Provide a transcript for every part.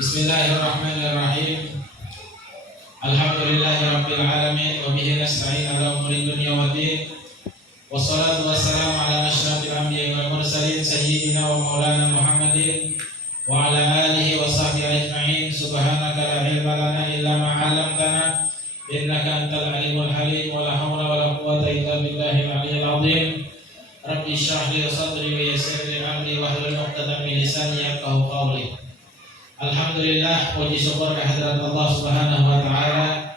Bismillahirrahmanirrahim. Alhamdulillahirabbil alamin wa bihi nasta'in ala umuri dunya waddin. Wassalatu wassalamu ala asyrafil anbiya'i wal mursalin sayyidina wa maulana Muhammadin wa ala alihi wa sahbihi ajma'in. Subhanaka la ilma lana illa ma 'allamtana innaka antal alimul halim wa la haula wa la quwwata illa billahil aliyyil azim. Rabbi shrah li sadri wa yassir li amri wahlul 'uqdatam min lisani yafqahu qawli. Alhamdulillah, puji syukur kehadirat Allah Subhanahu wa taala.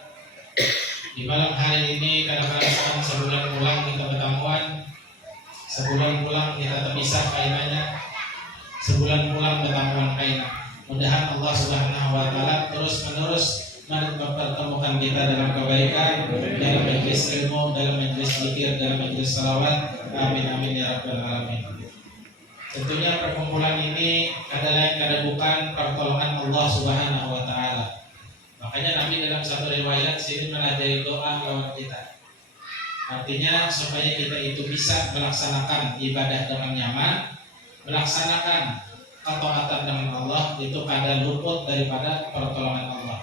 Di malam hari ini kadang-kadang sebulan pulang kita bertemuan, sebulan pulang kita terpisah kainannya, sebulan pulang bertemuan kainah. Mudahan Allah Subhanahu wa taala terus-menerus mempertemukan kita dalam kebaikan, dalam majelis ilmu, dalam majelis zikir, dalam majelis salawat. Amin amin ya rabbal alamin. Tentunya perkumpulan ini kada lain kada bukan pertolongan Allah Subhanahu wa taala. Makanya Nabi dalam satu riwayat sini mengajari doa lewat kita. Artinya supaya kita itu bisa melaksanakan ibadah dengan nyaman, melaksanakan ketaatan dengan Allah, itu kada luput daripada pertolongan Allah.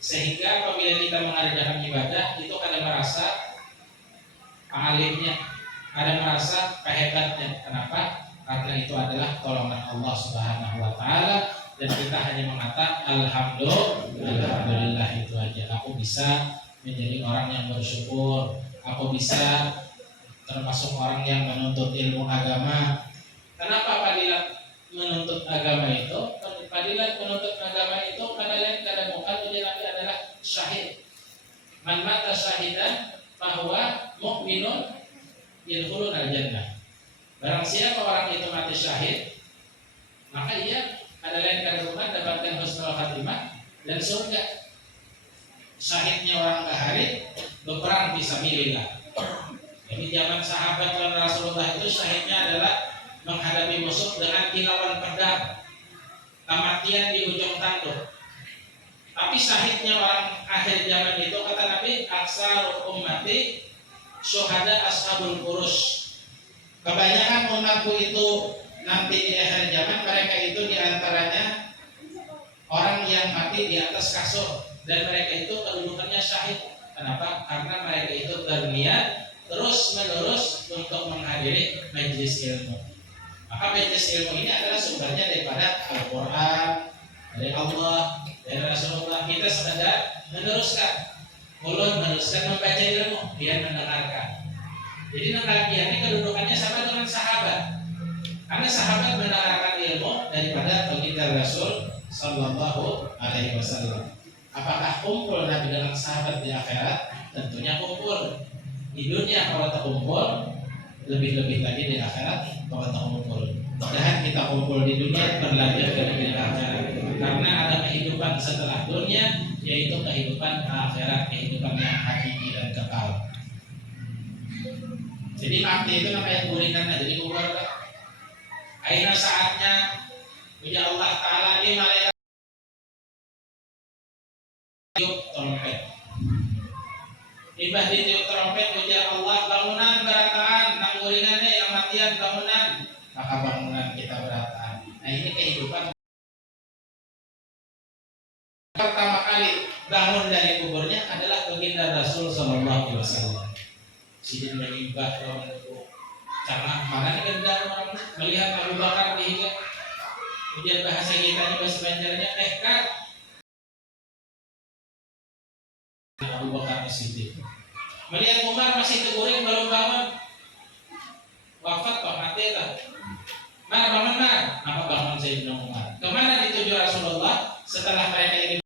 Sehingga apabila kita mengerjakan ibadah itu kada merasa alimnya, kada merasa kehebatnya. Kenapa? Karena itu adalah tolongan Allah Subhanahu wa taala dan kita hanya mengatakan alhamdulillah, itu aja. Aku bisa menjadi orang yang bersyukur, aku bisa termasuk orang yang menuntut ilmu agama. Kenapa fadilat menuntut agama itu? Fadilat menuntut agama itu pada lain kada bukan ujian Nabi adalah syahid. Man mata syahidan bahwa mukminun yadkhulun al-jannah. Barang siapa orang itu mati syahid, maka ia ada lain kandungan dapatkan husnul khatimah dan surga. Syahidnya orang Bahari berperang fisabilillah. Jadi zaman sahabat dan Rasulullah itu syahidnya adalah menghadapi musuh dengan kilauan pedang, kematian di ujung tanduk. Tapi syahidnya orang akhir zaman itu kata Nabi, aksar ummati syuhada ashabul qurus. Kebanyakan umatku itu nanti di akhir zaman mereka itu diantaranya orang yang mati di atas kasur dan mereka itu kedudukannya syahid. Kenapa? Karena mereka itu berniat terus menerus untuk menghadiri majelis ilmu. Maka majelis ilmu ini adalah sumbernya daripada Al-Quran, dari Allah, dari Rasulullah. Kita sekadar meneruskan, mulut meneruskan membaca ilmu, dia mendengarkan. Jadi Nabi ini kedudukannya sama dengan sahabat. Karena sahabat mendengarkan ilmu daripada baginda Rasul sallallahu alaihi wasallam. Apakah kumpul Nabi dengan sahabat di akhirat? Tentunya kumpul. Di dunia kalau terkumpul, lebih-lebih lagi di akhirat kalau terkumpul. Mudah-mudahan kita kumpul di dunia berlanjut ke akhirat. Karena ada kehidupan setelah dunia, yaitu kehidupan akhirat, kehidupan yang hakiki dan kekal. Jadi mati itu namanya gurikan, jadi kubur. Akhirnya saatnya punya Allah Ta'ala ini malaikat tiup trompet. Tiba ditiup trompet puja Allah, bangunan berataan, nang guringannya yang matian bangunan, maka bangunan kita berataan. Nah ini kehidupan. Pertama kali bangun dari kuburnya adalah baginda Rasul Sallallahu Alaihi Wasallam. Sidin mengimbah orang itu karena mana gendang orang melihat Abu Bakar dihilang. Kemudian bahasa kita ini bahasa Banjarnya Kak Abu Bakar Siddiq melihat Umar masih teguring belum bangun, wafat kok mati lah. Mana bangun mana? Apa bangun Sayyidina Umar? Kemana dituju Rasulullah setelah mereka ini?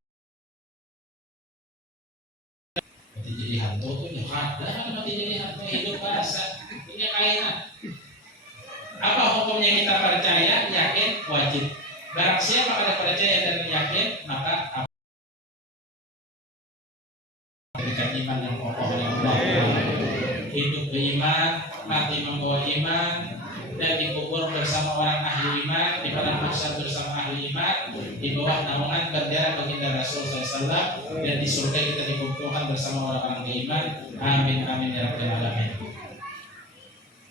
Jadi hantu tuh ya ada, mati jadi hantu hidup bahasa ini kainan. Apa hukumnya kita percaya, yakin, wajib. Barang siapa pada percaya dan yakin, maka berikan iman yang kokoh oleh Allah. Hidup beriman, mati membawa iman, dan dikubur bersama orang ahli iman, di padang mahsyar bersama ahli iman, di bawah naungan bendera baginda Rasul SAW, dan di surga kita dikumpulkan bersama orang-orang beriman. Amin amin ya rabbal alamin.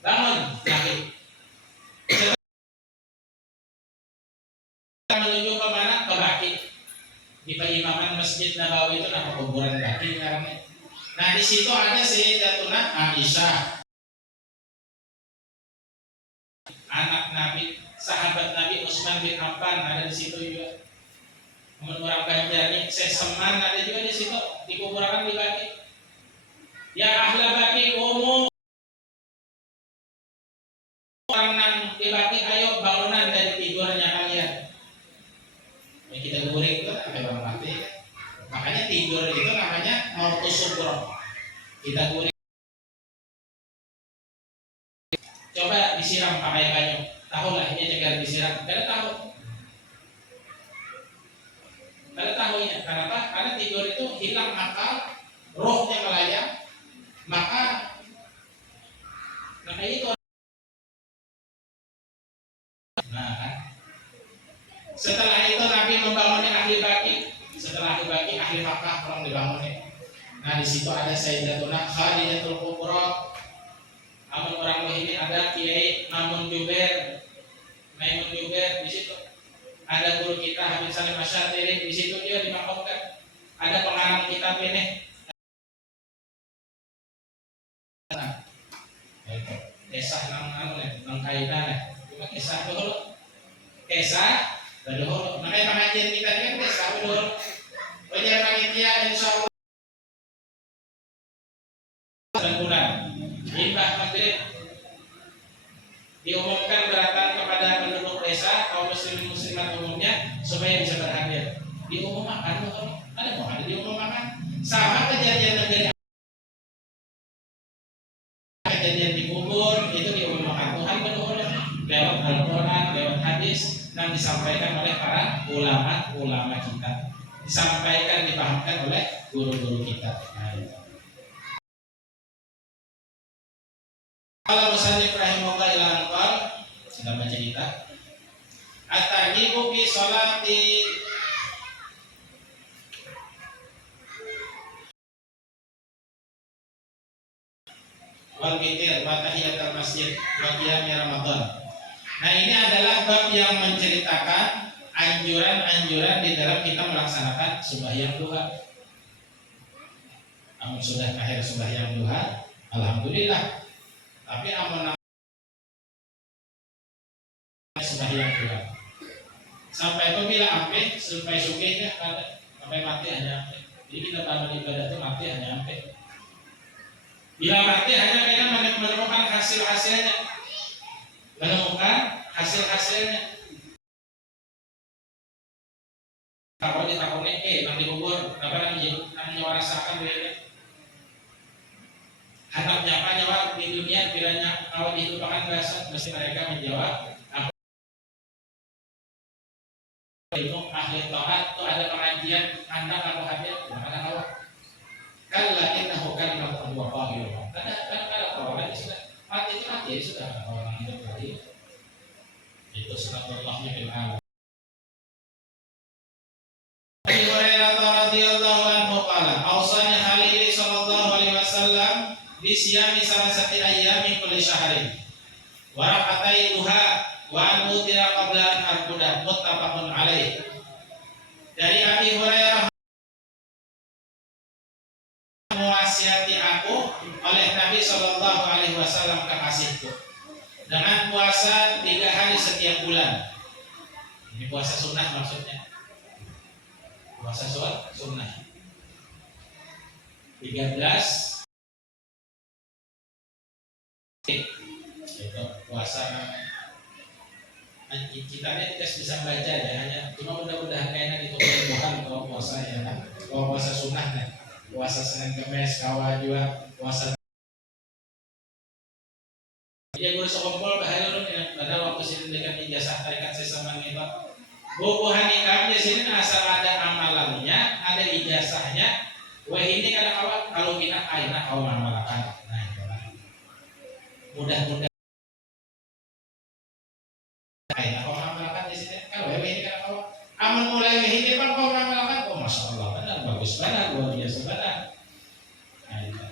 Bangun lagi. Menuju ke mana? Ke Baki. Masjid Nabawi itu nama kuburan Baqi karena. Nah di situ ada Sayyidatuna Aisyah, anak Nabi, sahabat Nabi Utsman bin Affan ada di situ juga. Menurut Banjarni, Seseman ada juga di situ, di kuburan di Baqi. Ya ahla Baqi umum orang di Baqi, ayo bangunan dari tidurnya kalian. Ya, kita guring itu sampai orang mati. Makanya tidur itu namanya mautus subro. Kita guring. Coba disiram pakai kayu. Tahu lah ini cegar disiram. Kada tahu. Kada tahunya. Kenapa? Karena tidur itu hilang akal, rohnya melayang. Maka itu. Nah kan. Setelah itu Nabi membangun ahli Baqi. Setelah ahli Baqi, ahli Makkah orang dibangun. Nah di situ ada Sayyidatuna Khadijatul Kubra. Amun orang ini ada Kiai Maimun Jubair, di situ. Ada guru kita Habib Salim Asyatiri, di situ dia dimakamkan. Ada pengarang kitab ini. Nah, itu kisah nang kaitan. Cuma kisah dulu. Kisah dulu. Makanya pengajian kita ini kan kisah dulu. Wajar panitia insyaallah bulan Imbah Maghrib diumumkan beratan kepada penduduk desa kaum muslimin muslimat umumnya supaya bisa berhadir. Diumumkan, ada mau ada diumumkan. Sama kejadian di kubur itu diumumkan Tuhan benar lewat Al-Quran, lewat hadis yang disampaikan oleh para ulama kita, disampaikan dipahamkan oleh guru-guru kita. Kalau musannif rahimahullah ilang qol, sedang baca kita. At-tarhibu fi sholati wal witir wa tahiyatul masjid wa qiyam Ramadan. Nah, ini adalah bab yang menceritakan anjuran-anjuran di dalam kita melaksanakan sembahyang duha. Amun sudah akhir sembahyang duha, alhamdulillah. Tapi amun sembahyang duha sampai apabila ampe sampai sugihnya sampai mati hanya ampe. Jadi kita bangun ibadah itu mati hanya ampe. Bila mati hanya kita menemukan hasil-hasilnya, Kalau ditakoni, nang dikubur, apa nang nyawarasakan dia. Anak nyapa nyawa di dunia bilanya kalau dilupakan bahasa mesti mereka menjawab apa ilmu ahli taat itu ada pengajian anak atau hadir anak awak kalla innahu kalimatun wa qahirun ada orang sudah mati sudah orang itu tadi itu sunatullahnya fil alam. Abu Hurairah radhiyallahu anhu qala awsani Khalili sallallahu alaihi wasallam bisyami salasati ayyamin kulli syahrin wa raqatai duha wa an mutira qabla an arquda muttafaqun alaih. Dari Abi Hurairah mewasiati aku oleh Nabi sallallahu alaihi wasallam kekasihku dengan puasa 3 hari setiap bulan. Ini puasa sunnah maksudnya. Puasa sunnah 13 itu puasa kita ini tidak bisa baca ya, hanya cuma mudah-mudahan kayaknya itu Tuhan kalau puasa ya kan, kalau puasa sunnah kan, puasa Senin Kemis kawa juga puasa ya guru sekompol bahaya ya pada waktu sini dengan ijazah tarikat sesama itu bukuhan nikah di sini asal ada amalannya, ada ijazahnya, wah ini kada kawan kalau kita aina kau mengamalkan, nah itu lah mudah-mudahan aina kau mengamalkan di sini, kalau ini kada kawan, amal mulai ini kan kau mengamalkan, oh masya Allah benar bagus benar luar biasa benar, nah itu.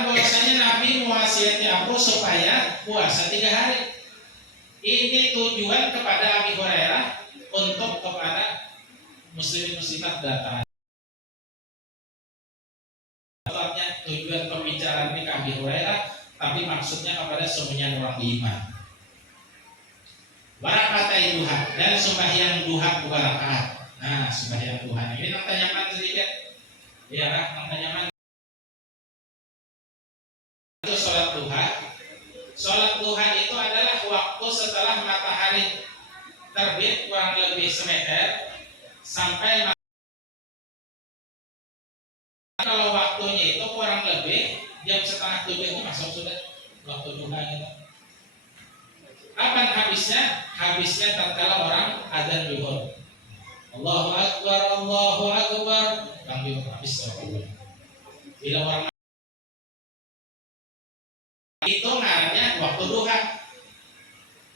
Bahwasanya Nabi mewasiati aku supaya puasa 3 hari. Ini tujuan kepada Abi Hurairah untuk kepada muslimin muslimat datang. Tujuan pembicaraan ini Abi Hurairah, tapi maksudnya kepada semuanya orang beriman. Warakatai duha, dan sembahyang duha 2 rakaat. Nah, sembahyang duha ini nang tanyakan sedikit. Ya, nang tanyakan itu sholat duha. Sholat duha itu adalah waktu setelah matahari terbit kurang lebih semeter sampai kalau waktunya itu kurang lebih jam 6:30 itu masuk sudah waktu duha itu. Kapan habisnya? Habisnya tatkala orang adzan zuhur. Allahu Akbar, Allahu Akbar, langsung habis waktu. Bila orang itu ngarannya waktu duha.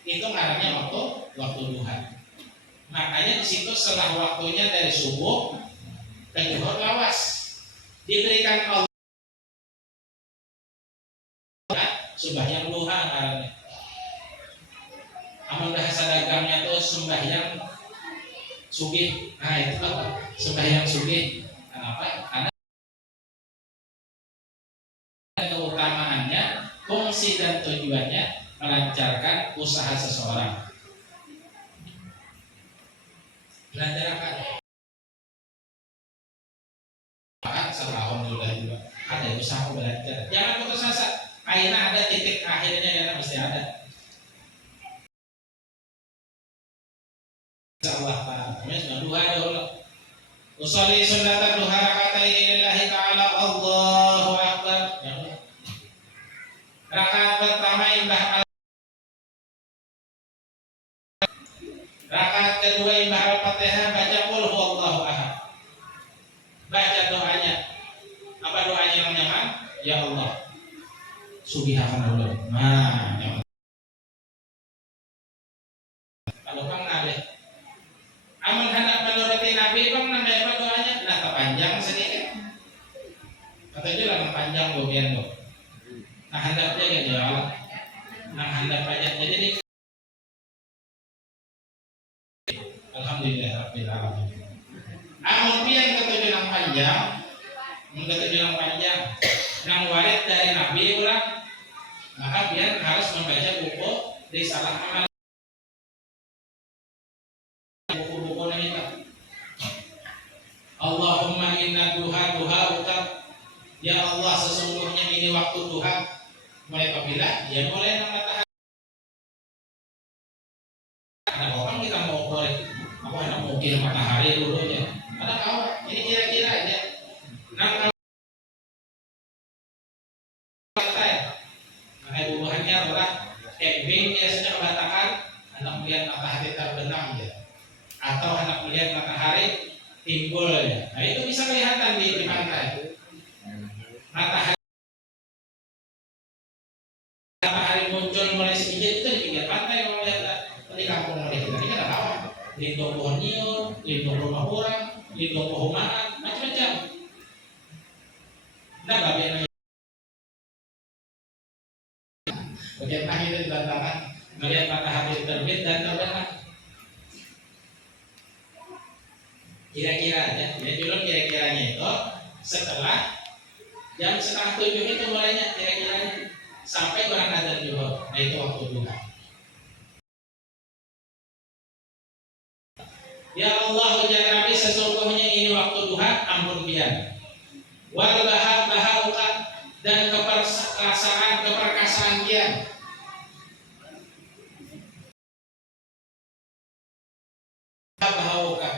Itu ngarannya waktu duha. Makanya di situ setelah waktunya dari subuh ke zuhur lawas. Diberikan Allah sembahyang duha ngarannya. Amun bahasa dagangnya tuh sembahyang sugih. Nah itu apa? Sembahyang sugih. Kenapa? Karena keutamaannya, fungsi dan tujuannya melancarkan usaha seseorang. Belajar apa? Setahun sudah juga ada usaha belajar. Jangan putus asa. Akhirnya ada titik akhirnya yang mesti ada. Insyaallah Pak. Mes duha dulu. Usolli sunnatat duha rakaatain lillahi ta'ala Allahu Akbar. Rakaat pertama imbah rakaat kedua imbah Al-Fatihah baca qul huwallahu ahad. Baca doanya. Apa doanya yang nyaman? Ya Allah. Subhanahu wa ta'ala. Nah, ya Allah. Kalau bang ada amun hendak menuruti Nabi bang namanya apa doanya? Nah, panjang sedikit. Atau juga panjang bagian tuh. Nah, hendak jaga jalan. Nah, hendak banyak jadi alhamdulillah rabbil alamin. Amun pian ketujuh yang panjang, ketujuh yang panjang, yang warid dari Nabi ulang, maka pian harus membaca buku risalah amal, buku-buku itu. Allahumma inna duha utak, ya Allah sesungguhnya ini waktu duha. Mulai kabila, ya mulai matahari. Ada orang kita mau boleh, apa nak mungkin matahari dulunya. Ada kau, ini kira-kira aja. Nah, bubuhannya adalah camping biasanya kebatangan, anak melihat matahari terbenam ya, atau anak melihat matahari timbul ya. Nah itu bisa kelihatan di pantai. Matahari muncul mulai sedikit itu di pinggir pantai kalau melihat di kampung mereka. Ini kan apa? Lindung pohon nyur, lindung rumah orang, lindung perumahan, macam-macam. Nah, bagaimana? Bagaimana itu tantangan melihat matahari terbit dan terbenam? Kira-kira aja. Ya dulu kira-kiranya itu setelah jam 6:30 itu mulainya kira-kiranya sampai kurang adzan zuhur. Nah itu waktu duha. Ya Allah ya Rabbi sesungguhnya ini waktu duha ampun pian. Wal bahauka dan keperkasaan pian. Bahauka.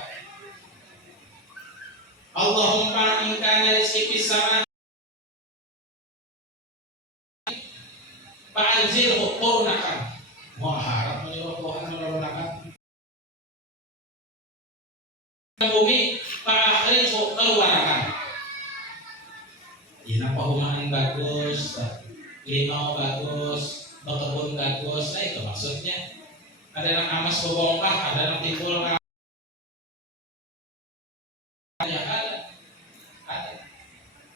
Allahumma in kana rizqi fis sama fa'anzilhu qurnakan. Wah harap menyuruh Tuhan menurunkan bumi fa'akhrijhu keluarkan. Ini perumahan bagus, limau bagus, berkebun bagus. Nah itu maksudnya. Ada yang amas bebompah, ada yang timbul ada.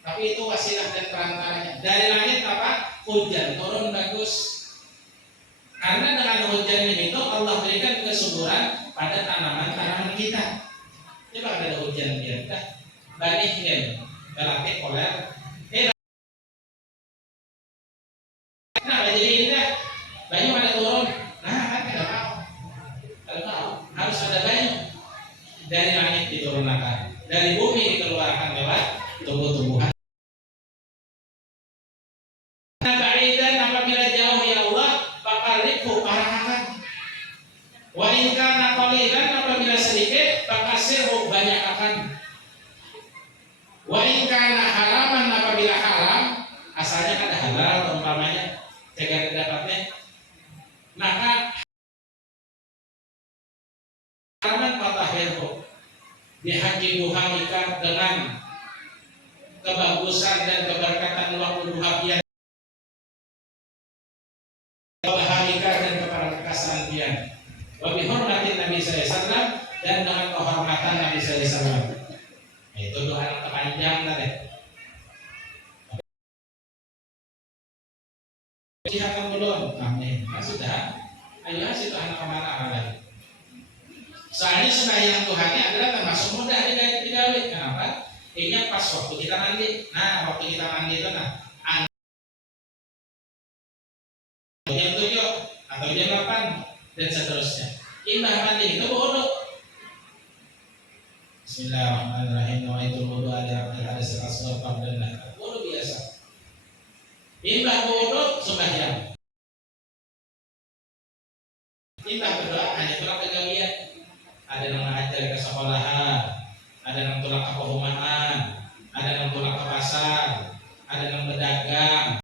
Tapi itu wasilah dan perantaranya. Dari langit apa? Hujan turun bagus. Karena dengan hujan itu Allah berikan kesuburan pada tanaman dan biar dah balik kan berarti koler nah jadi ini dah banyak pada turun nah kan tidak mau kalau mau harus ada banyak dari langit diturunkan dari bumi dikeluarkan lewat tumbuh-tumbuhan. Ba'idan apabila jauh ya Allah faqarribhu arahkan wa in kana qalilan apabila sedikit faqasirhu banyakkan wa in kana haraman apabila haram asalnya ada halal umpamanya cegat dapatnya maka haraman fatahirhu dihaji duhamika dengan kebagusan dan keberkatan waktu duha bahagia dan keperkasaan dia. Wabi hormatin Nabi SAW dan dengan kehormatan Nabi SAW. Itu doa yang terpanjang tadi. Silakan belum? Amin. Nah, sudah. Ayo situ anak kemana lagi? Soalnya sembahyang Tuhannya adalah termasuk mudah digawe. Kenapa? Ingat pas waktu kita mandi. Nah, waktu kita mandi itu jam 7 atau jam 8 dan seterusnya. Imbah mandi itu wudu. Bismillahirrahmanirrahim. Wa itu wudu ada hadas asghar qabla an-nahr. Wudu biasa. Imbah wudu sembahyang. Imbah berdoa hanya tulang kegawian. Ada yang mengajar ke sekolahan, ada yang tulang ke perumahan, ada yang tulang ke pasar, ada yang berdagang,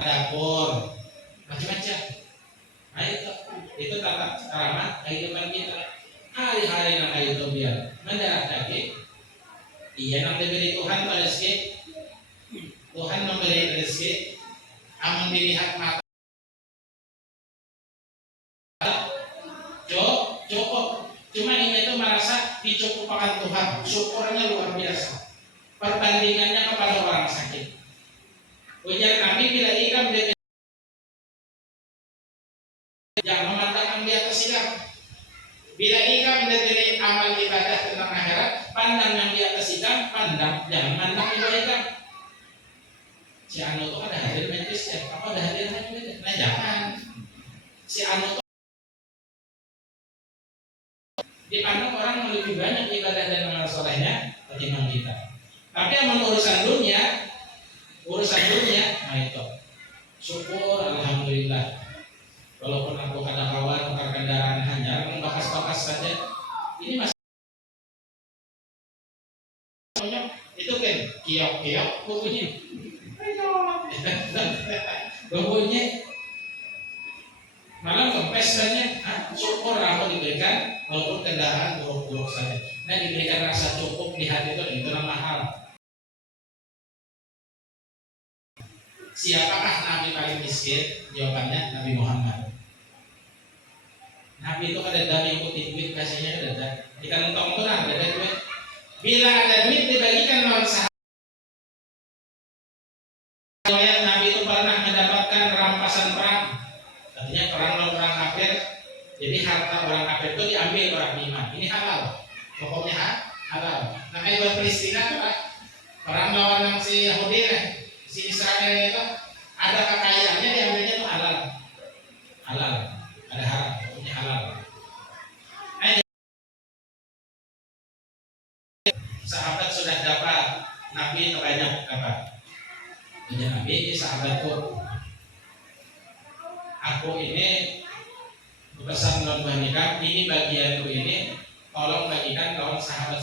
dapur, macam-macam. Nah itu tata krama kehidupan kita. Hari-hari yang itu biar mendarah daging. Iya yang diberi Tuhan rezeki. Tuhan memberi rezeki. Amun dilihat mata. Cukup. Cuma ini itu merasa dicukupkan Tuhan. Syukurnya luar biasa. Perbandingannya kepada orang sakit. Ujar Nabi bila ikam yang memandang di atas sidang. Bila ikam dari amal ibadah tentang akhirat, pandang yang di atas sidang, pandang jangan pandang ibadah. Si anu itu ada hadir majlisnya, apa ada hadir majlisnya? Nah jangan. Si anu itu dipandang orang lebih banyak ibadah dan amal solehnya ketimbang kita. Tapi yang urusan dunia, nah itu syukur alhamdulillah. Walaupun aku kadang kawan tukar kendaraan hanya membahas-bahas saja, ini masih itu kan kiok bunyinya malah kempes saja. Syukur aku diberikan walaupun kendaraan buruk-buruk saja. Nah diberikan rasa cukup di hati itu mahal. Siapakah Nabi paling miskin? Jawabannya Nabi Muhammad. Nabi itu ada dami ikuti duit kasihnya ada. Di kantong itu ada duit. Bila ada duit dibagikan lawan sahabat. Nabi itu pernah mendapatkan rampasan perang. Artinya perang lawan orang kafir. Jadi harta orang kafir itu diambil orang iman. Ini halal. Pokoknya halal. Namanya buat Palestina tuh perang lawan si Yahudi si Israel itu ada kekayaannya diambilnya itu halal, ada haram, pokoknya halal. Sahabat sudah dapat, Nabi banyak dapat. Jadi Nabi sahabatku, aku ini pesan non nikah, ini bagianku ini, tolong bagikan kawan sahabat.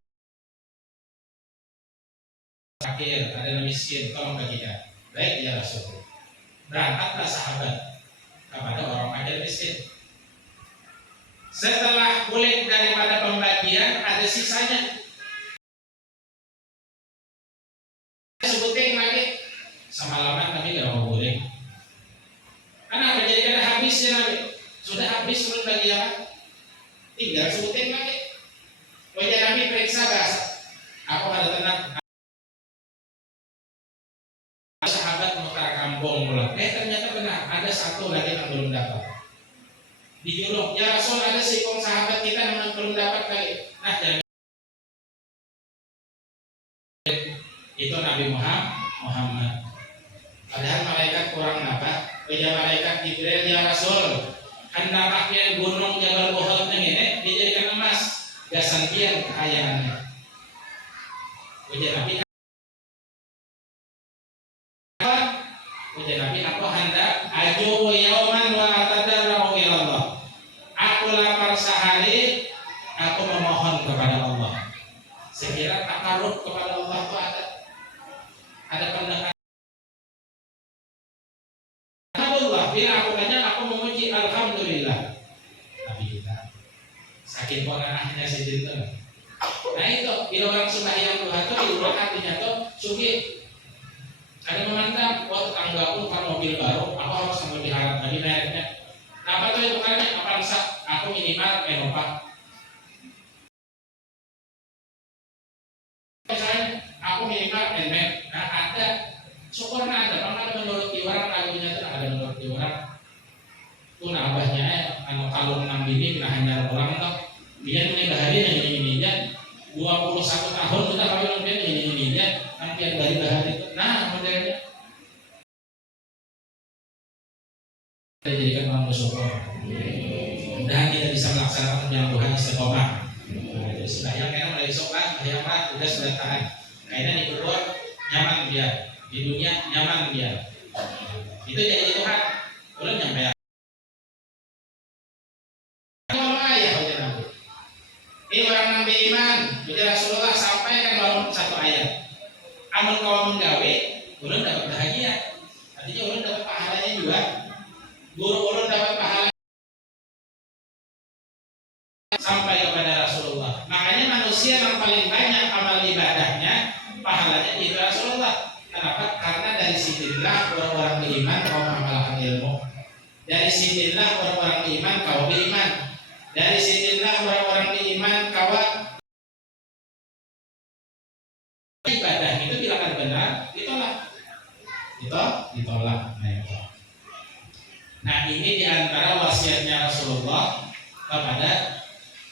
Akhir ada yang miskin, tolong bagikan. Baik ya Rasul. Berangkatlah sahabat kepada orang fakir miskin. Setelah pulih daripada pembagian ada sisanya. Sebutin lagi. Semalaman kami gak mau boleh. Kenapa jadi kada habis ya Nabi? Sudah habis belum bagi apa? Tinggal sebutin lagi. Wajah Nabi periksa bahasa. Aku ada tenang. Sahabat mutar kampung pulang. Ternyata benar ada satu lagi yang belum dapat. Dijuluk, ya Rasul ada sikong sahabat kita yang belum dapat kali. Nah, jangan itu Nabi Muhammad. Padahal malaikat kurang apa? Ya malaikat Jibril ya Rasul. Hendak pakai gunung Jabal Uhud ini dijadikan emas. Gasantian kekayaannya. Ujian Nabi aku hendak aju yauman wa atadarru ilallah. Aku lapar sehari, aku memohon kepada Allah. Sekira takarub kepada Allah itu ada pendekatan. Alhamdulillah, bila aku banyak aku memuji alhamdulillah. Tapi kita sakit akhirnya segitu. Nah itu bila orang sembahyang duha itu di artinya tuh sugi. Ada memandang, wah tetanggaku kan mobil baru, aku harus sambil diharap tadi mereknya. Apa tuh itu karena apa aku minimal Eropa. Misalnya aku minimal NMAX. Nah ada syukurnya ada, karena menurut orang lagunya itu ada menurut orang. Itu nabahnya anu kalung 6 bini kena hanya orang tuh. Dia menikah hari ini 21 tahun kita kawin dia ini hampir dari bahari itu. Nah modelnya kita jadikan orang bersyukur. Mudah-mudahan kita bisa melaksanakan yang Tuhan istiqomah. Nah, itu sudah yang kayaknya mulai besok lah, yang mah udah sudah tahan. Kayaknya di keluar nyaman dia, di dunia nyaman dia. Itu jadi Tuhan. Belum nyampe. Ini orang nabi iman, jadi Rasulullah sampaikan baru satu ayat. Amun kau menggawe, ulun dapat bahagia. Artinya ulun dapat pahalanya juga. Guru ulun dapat pahala sampai kepada Rasulullah. Makanya manusia yang paling banyak amal ibadahnya, pahalanya itu Rasulullah. Kenapa? Karena dari sinilah orang-orang beriman kau mengamalkan ilmu. Dari sinilah orang-orang beriman kau beriman. Dari sinilah orang-orang beriman kawan ibadah itu bila benar ditolak. Nah ini diantara wasiatnya Rasulullah kepada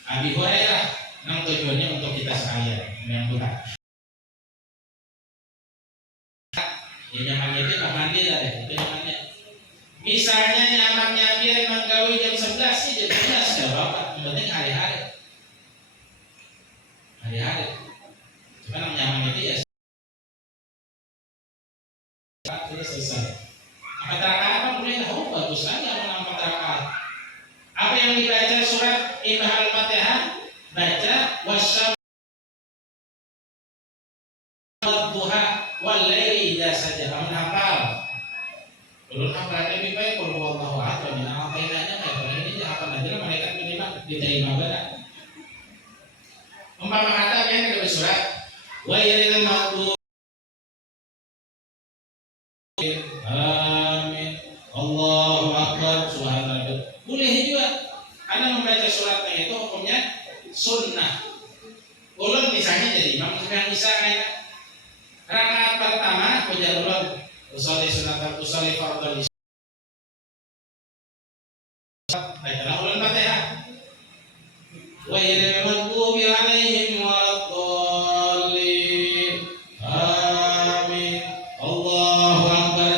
Abi Hurairah yang tujuannya untuk kita sekalian yang Tuhan. Ya nyamannya itu mandi lah deh, itu nyamannya. Misalnya nyamannya biar menggawi jam 11 sih jam 11 sudah bapak. Yang penting hari-hari. Cuma yang nyaman itu ya sudah selesai. Apa rakaat apa boleh tahu bagus lagi amal 4 rakaat. Apa yang dibaca surat Iqra al-Fatihah baca wasyam duha wal laili idza saja kamu hafal. Belum hafalnya lebih baik kalau wallahu a'lam min apa-apanya kayak ini hafal aja mereka diterima benar. Umpama kata yang kedua surat wa yarinal ma'du amin Allahu akbar subhanallah. Boleh juga karena membaca suratnya itu hukumnya sunnah. Ulun misalnya jadi imam yang bisa kayak rakaat pertama baca ulun usolli sunat usolli fardhu bacalah ulun Fatihah wa yarinal ma'du alaihim waladdallin amin Allahu akbar.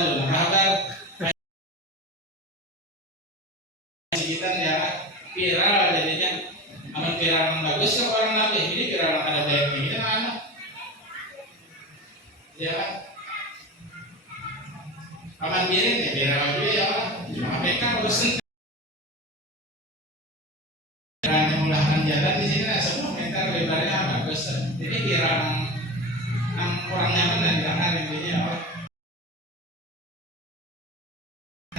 Kita ya viral jadinya aman viral yang bagus kan orang nabi ini viral ada banyak ini mana ya kan aman birin ya viral juga ya cuma APK bagus dan memulahkan jalan di sini lah 10 meter lebarnya bagus jadi viral yang kurang nyaman dan jangan intinya apa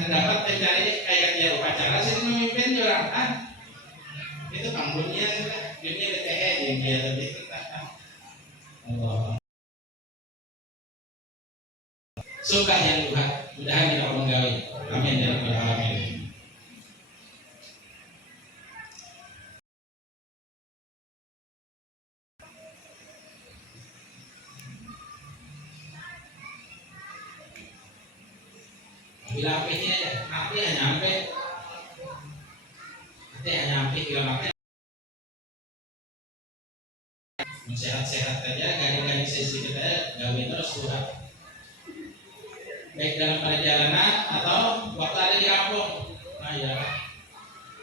dapat mencari kayak dia upacara sih memimpin orang kan itu kampungnya dunia DTE yang dia lebih Allah suka yang Tuhan mudahan kita menggawi amin ya rabbal alamin. Bila apinya api hanya sampai nanti hanya sampai 3 makin gawe terus Tuhan. Baik dalam perjalanan atau waktu ada di kampung. Nah ya.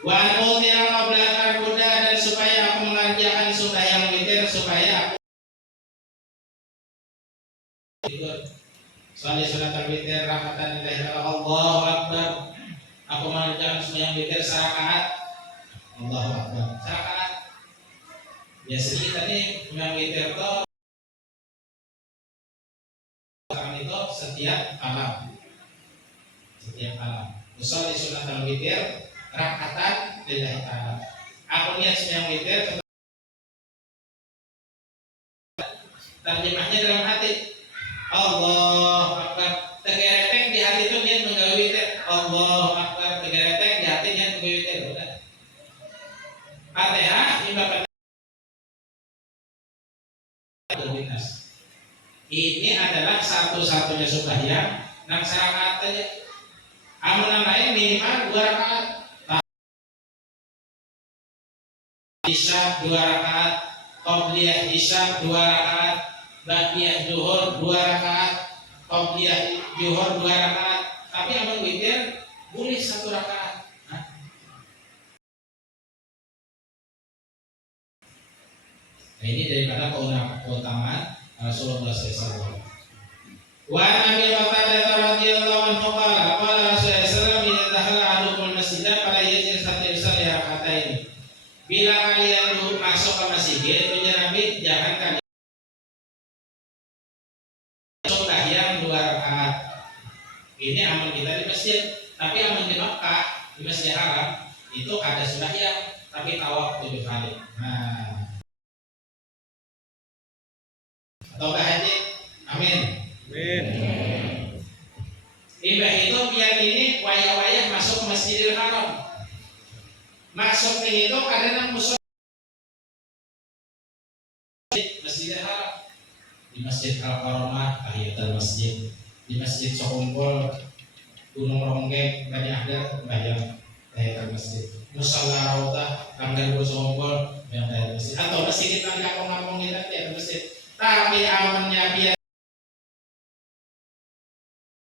Wa utira qabla kuda, dan supaya aku mengerjakan sembahyang witir supaya aku tidur. Salat sunat witir rahmatan lillahi Allahu akbar. Aku mengerjakan sembahyang witir serakaat. Allahu akbar. Serakaat. Biasanya tadi sembahyang witir itu setiap malam. Setiap malam. Salat sunat witir rakatan lillahi ta'ala. Aku niat sembahyang witir, terjemahnya dalam hati. Allahu akbar. Tegeretek di hati itu niat menggawe witir. Allahu akbar. Tegeretek di hati niat menggawe witir. Udah. Fatihah imam berbinas. Ini adalah satu-satunya sembahyang nang serakaat aja. Amun lain minimal 2 rakaat. Isya 2 rakaat, qobliyah isya 2 rakaat, ba'diyah zuhur 2 rakaat, qobliyah zuhur 2 rakaat. Tapi amun witir boleh 1 rakaat. Nah, ini daripada keutamaan Rasulullah SAW. Wa Nabi Muhammad radhiyallahu anhu qala Rasulullah SAW idza dakhala ahadukum al-masjid fala yajlis hatta yusalli rak'atain. Bila kalian masuk ke masjid, tujuan Nabi jangan kalian sembahyang 2 rakaat. Ini amal kita di masjid, tapi amal di Makkah, di Masjidil Haram itu ada sembahyang, tapi tawaf 7 kali. Nah, atau haji, amin. Amin. Imbah itu biar ini wayah-wayah masuk ke Masjidil Haram. Masuk ini itu kadang musuh Masjidil Haram, di Masjid Al-Karamah tahiyatul masjid, di Masjid Sokumpul Gunung Ronggeng Bani Ahdar bayang tahiyatul masjid, Musalla Raudhah Langgar Sokumpul bayang tahiyatul masjid, atau masjid kita di kampung-kampung kita tahiyatul masjid. Tapi amannya biar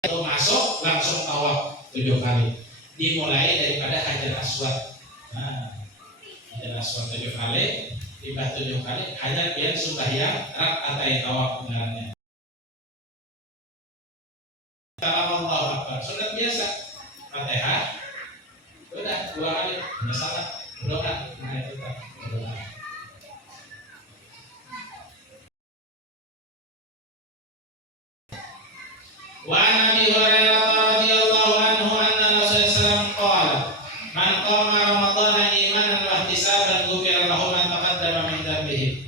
itu masuk langsung tawaf 7 kali, dimulai daripada Hajar Aswad. Nah, Hajar Aswad 7 kali, tiba 7 kali, hanya biar sembahyang rakaatain tawaf benarnya. Allahu akbar. Sunat biasa. Fatihah. Udah 2 kali. Masalah. Doa. Nah itu kan. Doa. Wa Nabi Hurairah radhiyallahu anhu anna Rasulullah sallallahu qala man qama ramadhana imanan wa ihtisaban ghufira lahu ma taqaddama min dhanbihi.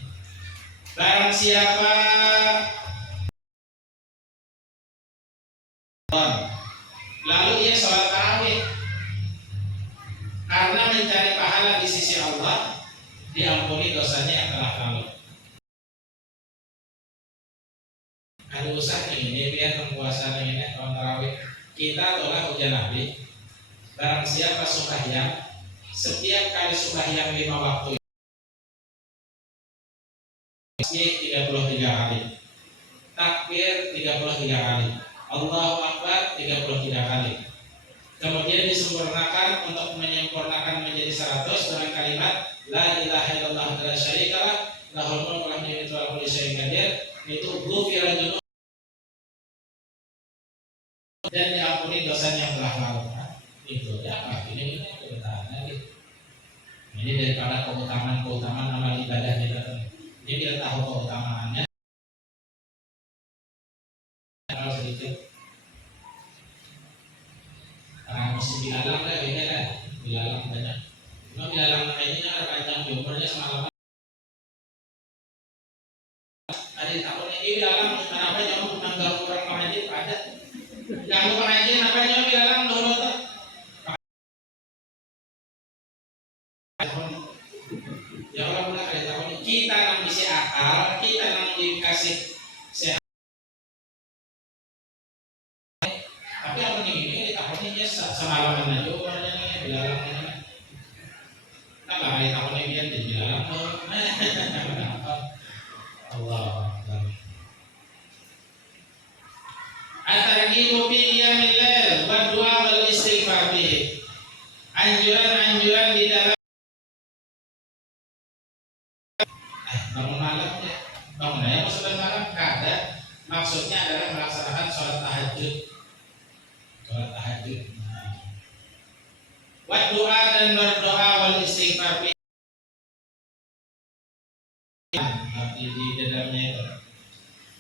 Barang siapa lalu ia sholat tarawih karena mencari pahala di sisi Allah, diampuni dosanya yang telah lalu. Ada usaha ini biar puasa ini tahun tarawih. Kita tolak ujian Nabi. Barang siapa sembahyang, setiap kali sembahyang 5 waktu 33 kali, takbir 33 kali, Allahu Akbar 33 kali. Kemudian disempurnakan untuk menyempurnakan menjadi 100 dengan kalimat La ilaha illallah wa la syarikalah lahul mulku wa lahul hamdu wa huwa ala kulli syai'in qadir. Itu ghufira dzunub dan diampuni dosa yang telah lalu. Itu apa? Ini keutamaan lagi. Ini daripada keutamaan amal ibadah kita. Ini biar tahu keutamaannya. Kalau sedikit, karena mesti bilalang lah, ini kan bilalang banyak. Cuma bilalang ini kan panjang umurnya semalam. Ada takutnya ini bilalang kenapa jauh menanggal kurang pengajian ada. Ganggu pengajian apa jauh bilalang dulu tuh. Ya Allah pula ada takutnya kita nang bisa akal, kita nang dikasih sehat. Tapi apa ini takutnya semalaman aja orangnya bilalang ini. Nah kali takutnya dia jadi bilalang tuh. Allah. At-targhibu fi qiyamil lail wa du'a wal istighfar fihi. Anjuran-anjuran di dalam bangun malam ya. Bangun aja pas sholat malam kada. Maksudnya adalah melaksanakan sholat tahajud. Sholat tahajud. Wa du'a dan berdoa wal istighfar fihi. Di dalamnya itu.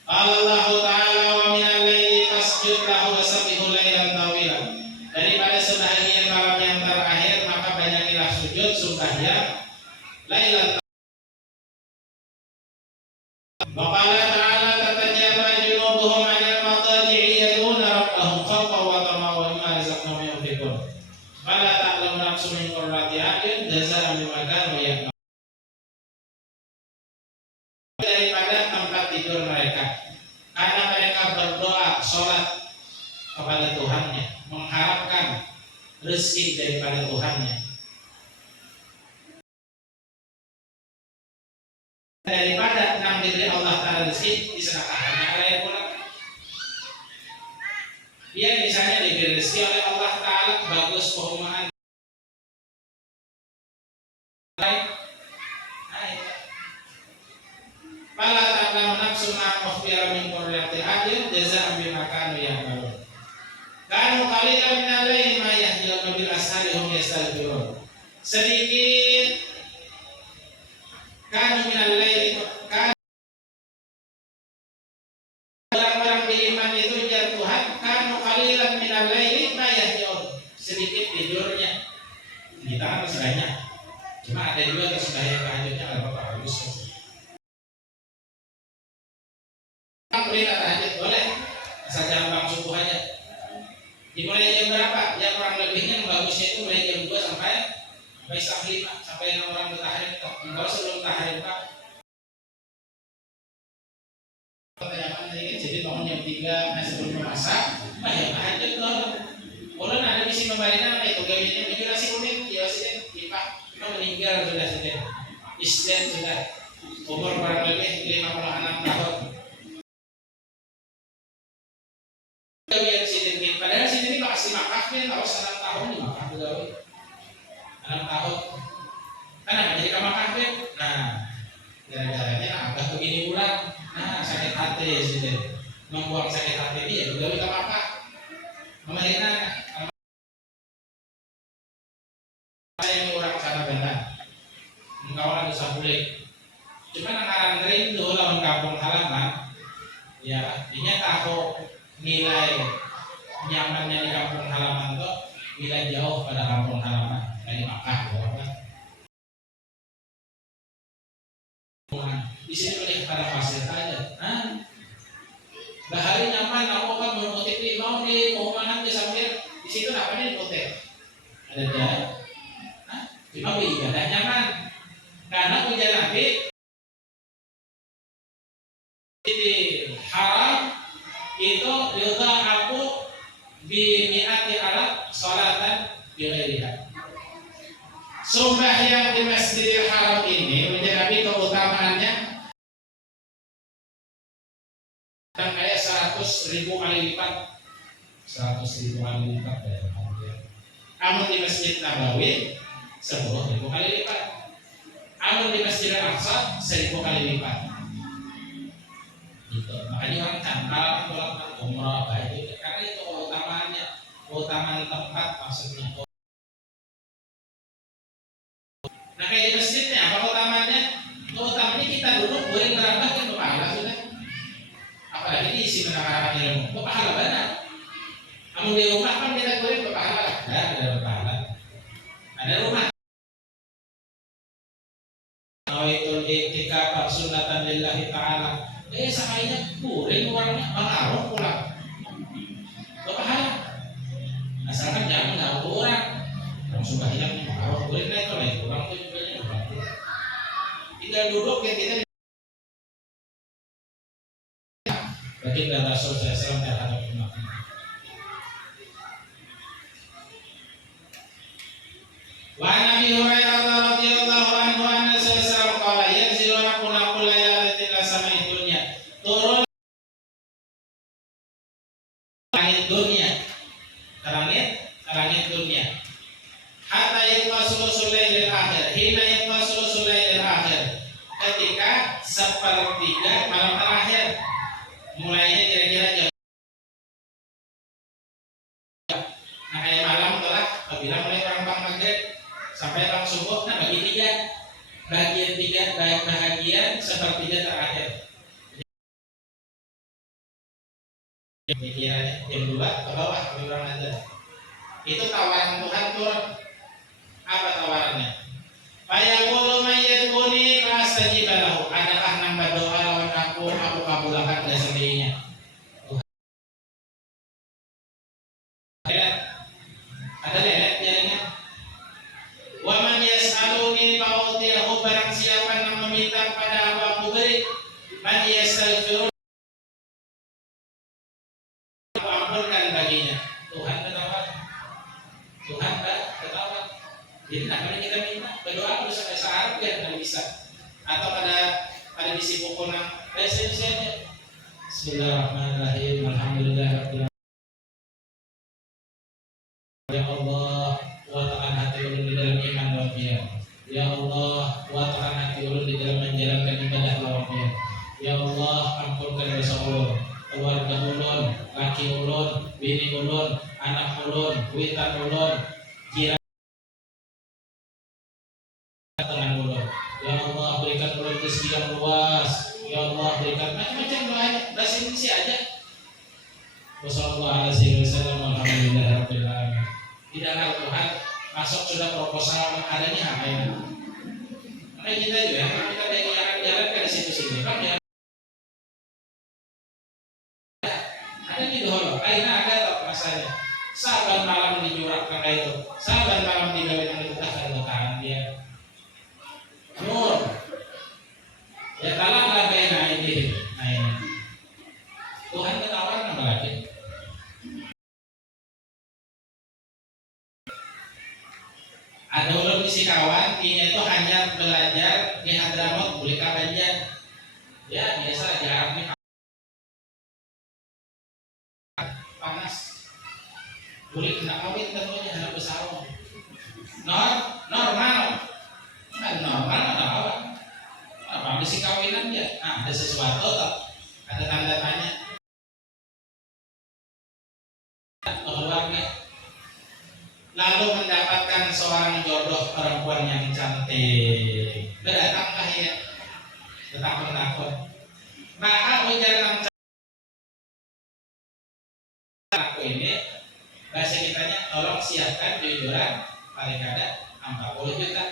Allah Ta'ala wa minal laili fasjud lahu wasabbihu lailan tawilan. Daripada sebahagian malam yang terakhir maka banyakilah sujud sembahyang lailan. Wa qala ta'ala tatajalla junubuhum 'anil madaji'i yad'una rabbahum khawfan wa tama'an wa mimma razaqnahum yunfiqun. Fala ta'lamu nafsun min qurrati a'yun jazaa'an bima kanu ya'malun. Daripada tempat tidur mereka, karena mereka berdoa, sholat kepada Tuhannya, mengharapkan rezeki daripada Tuhannya. Daripada mengambil dari Allah Ta'ala rezeki disedekahkannya oleh pulang. Dia misalnya diberi rezeki oleh Allah Ta'ala, bagus perumahan. Fala ta'lamu nafsun ma ukhfiya min qurrati a'yun jazaa'an bima kanu ya'malun. Kanu qalilan min al-laili ma yahja'una bil ashari hum yastaghfirun. Sedikit kanu min al-laili kan orang-orang beriman itu ya Tuhan, kanu qalilan min al-laili ma yahja'un. Sedikit tidurnya. Kita kan masih banyak. Cuma ada juga kesudahan tahajudnya enggak apa-apa, bagus. Boleh tahajud boleh, asal jam bangun subuh aja. Dimulai jam berapa? Ya kurang lebihnya bagusnya itu mulai jam 2 sampai setengah 5 sampai 6 orang bertahajud. Kalau sebelum tahajud Pak, pertanyaan sedikit. Jadi bangun jam 3 sebelum memasak, ya tahajud loh. Ulun ada misi membarina itu gawinnya menuju nasi kuning, ya sih Pak. Kita meninggal sudah istirahat sudah umur kurang lebih 56 tahun. Padahal sini masih makafnya kalau 6 tahun di makaf juga 6 tahun kan apa jadi kamar kafe. Nah gara-garanya agak begini pulang. Nah sakit hati sini membuang sakit hati dia juga kita makaf pemerintah saya orang sana benar mengkawan dosa boleh cuma anggaran kering tuh lawan kampung halaman ya ini tahu nilai nyamannya di kampung halaman tuh nilai jauh pada kampung halaman dari Makkah berapa di sini boleh pada pasir aja bahari nyaman aku kan mengutip mau di perumahan di samping di situ namanya di hotel ada jalan cuma ibadah nyaman karena ujian Nabi di haram itu yuta aku bimi'ati alat sholatan bighairiha. Sembahyang di Masjidil Haram ini menjadi keutamaannya dan kayak 100.000 kali lipat 100.000 kali lipat ya. Amun di Masjid Nabawi 10.000 kali lipat. Amun di Masjid Al-Aqsa 1.000 kali lipat. Gitu. Makanya orang cangkal pulang umrah baik itu karena itu keutamaan tempat maksudnya. Nah kayak di masjidnya apa keutamaannya? Keutamaannya kita duduk boleh berambah kan berpahala sudah. Apalagi diisi mendengarkan ilmu berpahala benar. Namun di rumah kan kita boleh berpahala lah, ada berpahala. Ada rumah. Nawaitul i'tikaf sunnatan lillahi ta'ala. Sakainya kuring orangnya mengaruh pulang berpahala asalkan jangan mengaruh orang sumbahnya mengaruh kuring itu lain orang itu juga tinggal duduk ya kita baginda Rasul SAW terhadap umat wa Nabi Hurairah radhiyallahu anhu anna sallallahu qala yanzilu rabbuna kulla lailatin ila samai dunya turun dunia, ke langit dunia. Hatta yaqasulu sulailil akhir, hina yaqasulu sulailil akhir, ketika sepertiga malam terakhir, mulainya kira-kira jam. Nah kayak malam telah, apabila mulai perang maghrib sampai bang subuh, nah bagi tiga, bagian sepertiga terakhir. Pikirannya jam 2 ke bawah, kurang aja. Itu tawaran Tuhan turun. Apa tawarannya? Fayaqulu may yad'uni fastajib lahu. Adakah nambah doa lawan aku kabulkan dengan sendirinya. Ada lihat jaringnya. Wa man yas'aluni fa'utiyahu, barang siapa yang meminta pada aku beri. Man yastaghfiru, aku ampunkan baginya. Tuhan ketawa. Tuhan ketawa. Jadi kalau kita minta berdoa harus sampai searab ya nggak bisa. Atau pada isi buku nang bahasa Indonesia. Bismillahirrahmanirrahim. Alhamdulillahirabbil alamin. Ya Allah, kuatkan hati ulun di dalam iman wafiyah. Ya Allah, kuatkan hati ulun di dalam menjalankan ibadah wafiyah. Ya Allah, ampunkan dosa ulun, keluarga ulun, laki ulun, bini ulun, anak ulun, witan ulun, jiran dengan ulun. Ya Allah, berikan ulun rezeki yang luas. Ya Allah, berikan macam-macam banyak. Bahasa Indonesia aja. Wassalamualaikum warahmatullahi wabarakatuh. Tidak ada Tuhan masuk sudah proposal adanya apa ya? Makanya kita juga kita jalan ke situ sini kan ya. Ada di dulu, akhirnya ada tak masanya. Saban malam dijurakkan itu, saban malam digawin itu tak ada tahan dia. Nur, ya dalam lah ini. Tuhan ketahuan nama lagi. Ada ulun isi kawan, ini itu hanya belajar di Hadramaut, boleh kabanjan. Ya biasa jaraknya panas. Boleh kena kawin tentunya anak besar. Normal, kan normal atau apa? Apa mesti kawinan ya? Nah, ada sesuatu atau ada tanda tanya. Keluarga. Lalu mendapatkan seorang jodoh perempuan yang cantik, berdatanglah ya, tetap menakut. Maka ujar aku ini, bahasa kitanya, tolong siapkan jujuran paling kada 40 juta.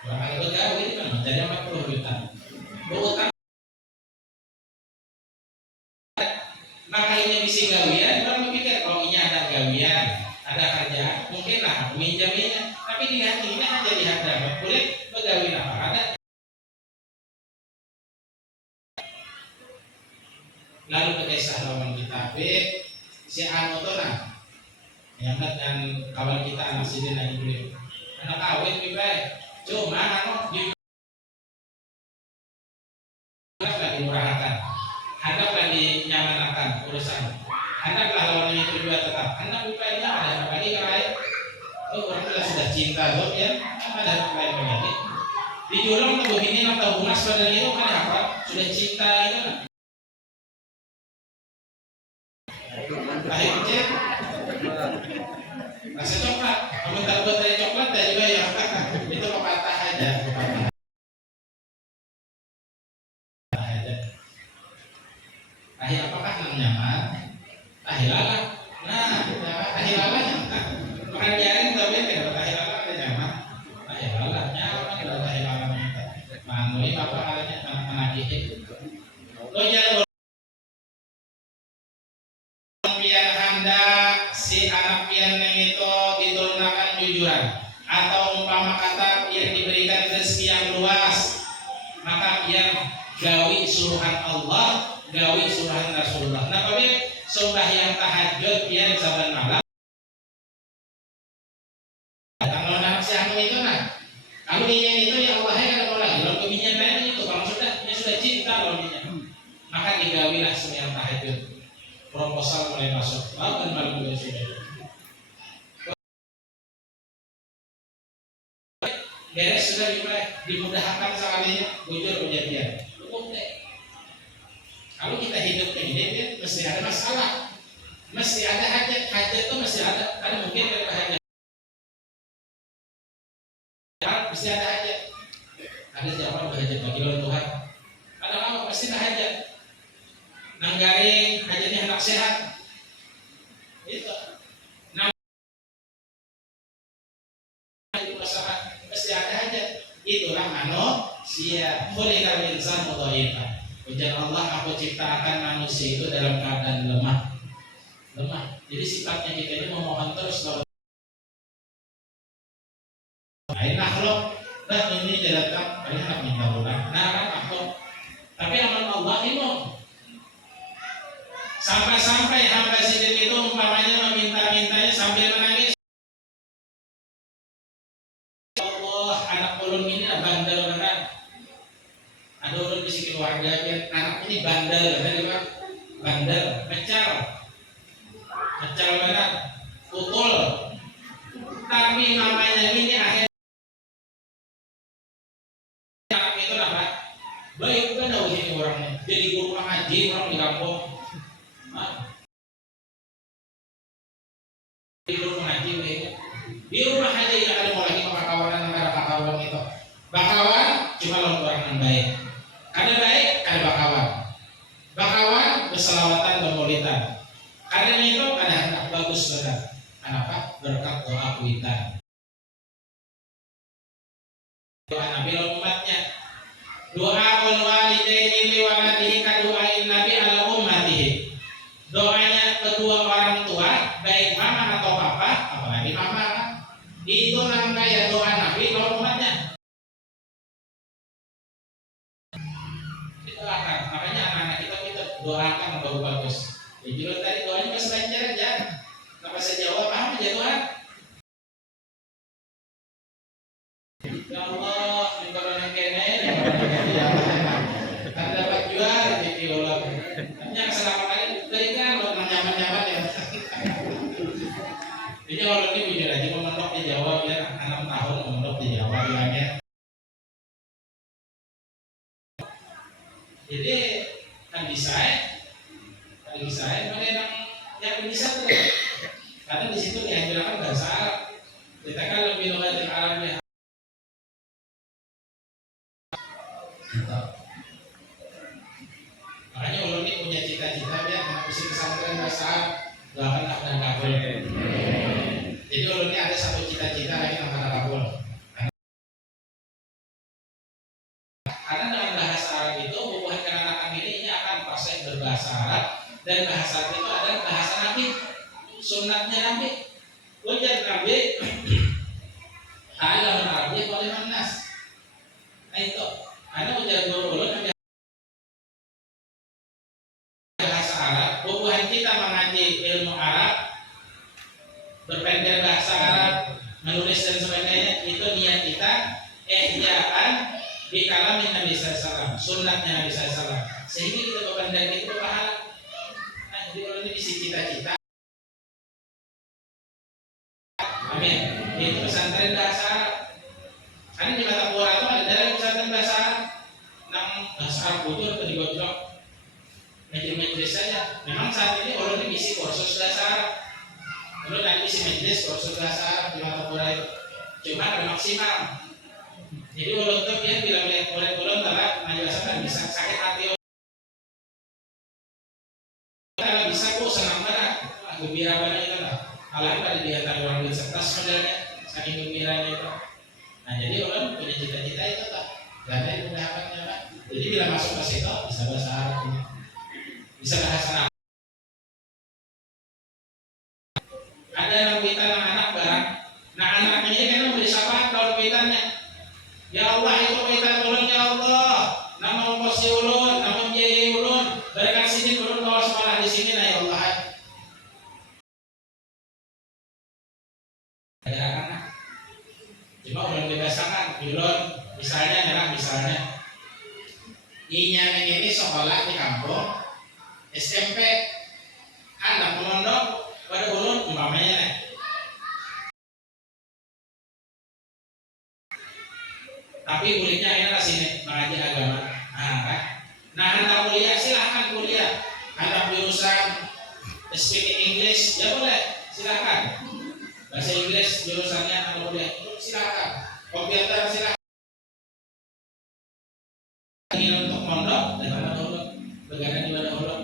Kurang ada bergawe ini kan menjadi 40 juta. Berutang. Maka ini misi gawian, orang berpikir kalau ini ada gawian, ada kerjaan, mungkin lah minjaminya, tapi di hatinya hanya jadi Hadramaut, boleh begawi apa ada. Lalu berkisah lawan kita, si Anu tuh nah, yang dan kawan kita anak sini lagi beli, anak awet lebih cuma Anu di lagi murahkan, hadaplah dinyamanakan urusan. Hendaklah lawan itu juga tetap. Hendak upaya ada lagi yang lain. Oh, orang sudah cinta dong ya. Ada lain lagi. Di jurang tubuh ini atau bungas pada itu kan apa? Sudah cinta itu kan. Akhir kecil. Rasa coklat. Kamu tak buat dari coklat dan juga ya. Itu pepatah aja. Akhir apakah nyaman? Ahilalah, nah, ahilalah nyaman. Makan jaring tapi tidak ahilalah ada nyaman. Ahilalah nyaman, tidak ahilalah nyaman. Manui apa halnya anak-anak itu. Lo jangan pian hendak si anak pian itu diturunkan jujuran atau umpama kata yang diberikan rezeki yang luas, maka pian gawi suruhan Allah, gawi suruhan Rasulullah. Nah, apabila sembahyang tahajud dia saban malam. Kalau anak si Anu itu nah, kalau dia itu ya Allah ya kalau lagi, kalau kebinyaan itu kalau sudah dia sudah cinta kalau dia, maka digawilah sembahyang tahajud. proposal mulai masuk. Lakukan malam juga sudah. Beres sudah dimudahkan sekalinya, bujur kejadian. Cukup deh. Kalau kita hidup kayak gini, ya, mesti ada masalah, mesti ada hajat. Hajat itu mesti ada. Karena mungkin ada hajat, mesti ada hajat. Ada siapa berhajat bagi Tuhan? Ada apa? Pasti ada hajat. Nanggaring hajatnya anak sehat. Itu. Mesti ada hajat. Itulah manusia. Khuliqal insanu dhaifan. Ujar Allah, aku ciptakan manusia itu dalam keadaan lemah. Jadi sifatnya kita ini memohon terus kalau makhluk dan ini datang paling tak minta bulan. Nah kan makhluk. Tapi amal Allah ini sampai hamba sidik itu umpamanya meminta-mintanya sambil menangis. Allah, anak ulun ini bandel banget. Ada ulun bisikin warga yang anak ini bandel, bandel, mecal banget, tutul. Tapi namanya ini akhirnya anak itu apa? Baik kan tahu sini orangnya. Jadi guru ngaji orang di kampung. Di guru ngaji di rumah aja tidak ada mau lagi kekawanan antara bakawan itu. Bakawan cuma lawan orang yang baik. Ada baik, ada bakawan. Bakawan berselawatan bermaulidan. Karena itu ada anak bagus banget. Kenapa? Berkat doa kuitan. Doa Nabi umatnya. Doa wal walidaini li waladihi ka doain Nabi ala ummatihi. Doanya kedua orang tua, baik mama atau papa, apalagi mama, itu namanya doa Nabi kalau umatnya. Doakan, makanya anak-anak kita doakan bagus-bagus. Jadi tadi doanya bahasa Banjar aja, nggak bahasa Jawa, paham aja Tuhan. Ya Allah, kalau yang kene, kan dapat jual di Piolog. Yang selama kali berikan lo nyaman-nyaman ya. Jadi kalau ini bujur aja memondok di Jawa biar 6 tahun memondok di Jawa bilangnya. Jadi kan bisa mana yang bisa tuh. Karena di situ dianjurkan bahasa Arab. Kita kan lebih logatil Arabnya. Makanya ulun ini punya cita-cita biar anak bisa pesantren bahasa Arab, doakan dan kabul. Jadi ulun ini ada satu cita-cita lagi yang kabul. Karena dengan bahasa Arab itu hubungan anak-anak ini akan proses berbahasa Arab dan bahasa Arab itu adalah bahasa Nabi, sunnahnya Nabi. Ujar Nabi, ada Nabi oleh manas. Nah itu, karena ujar ulun hubungan kita mengaji ilmu Arab, berpendek bahasa Arab, menulis dan sebagainya, itu niat kita ihya'an di kalamin Nabi SAW, sunnahnya Nabi SAW, sehingga kita berpendek itu berpahala. Nah, jadi orang ini bisa cita-cita. Amin. Itu pesantren bahasa Arab. Karena di mata Quran itu ada dari pesantren bahasa Arab, nang bahasa Arab bujur atau digojlok. Majelis saja. Memang saat ini orang ini isi kursus bahasa Arab. Lalu nanti isi majelis kursus bahasa Arab di mata Quran itu. Cuma ada maksimal. Jadi ulun tuh dia bila melihat ulun telah majelis kan bisa sakit hati. Kalau bisa kok senang banget, gembira banget itu lah. Kalau pada di antara orang bersertas modelnya saking gembiranya itu. Nah jadi ulun punya cita-cita itu tak. Gak ada yang mendapatnya pak. Jadi bila masuk ke situ bisa bahasa Arab ini. Bisa bahasa Arab. Ada yang kuitan anak barang. Nah anak ini kan mau disapa kalau kuitannya. Ya Allah itu kuitan ulun ya Allah. Nama posi ulun, nama menjadi ulun. Berkat sini ulun kalau sekolah di sini nah ya Allah. Ada anak. Cuma ulun dibasakan, ulun misalnya. Inya ini sekolah di kampung. SMP tapi kulitnya enak sini mengaji agama. Nah, Anda kuliah silahkan kuliah. Anda jurusan speaking English ya boleh, silahkan. Bahasa Inggris jurusannya Anda kuliah itu silahkan. Komputer silahkan. Untuk mondok dan mondok bagaimana di mana mondok